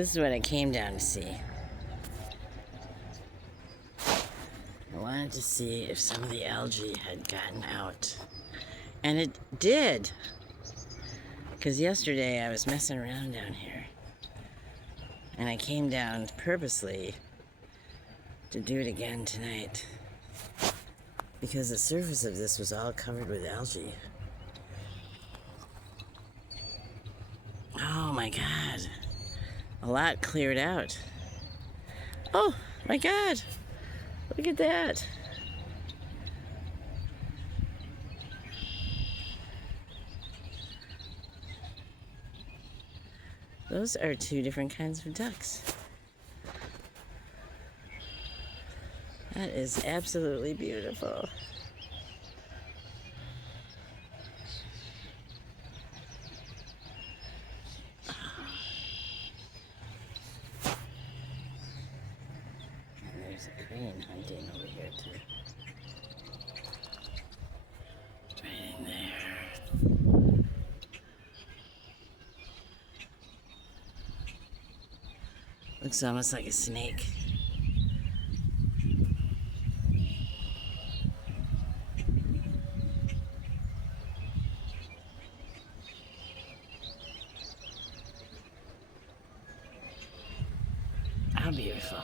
This is what I came down to see. I wanted to see if some of the algae had gotten out. And it did. Because yesterday I was messing around down here. And I came down purposely to do it again tonight. Because the surface of this was all covered with algae. Oh my God. A lot cleared out. Oh my God. Look at that. Those are two different kinds of ducks. That is absolutely beautiful. And there's a crane hunting over here too. Right in there. Looks almost like a snake. How beautiful.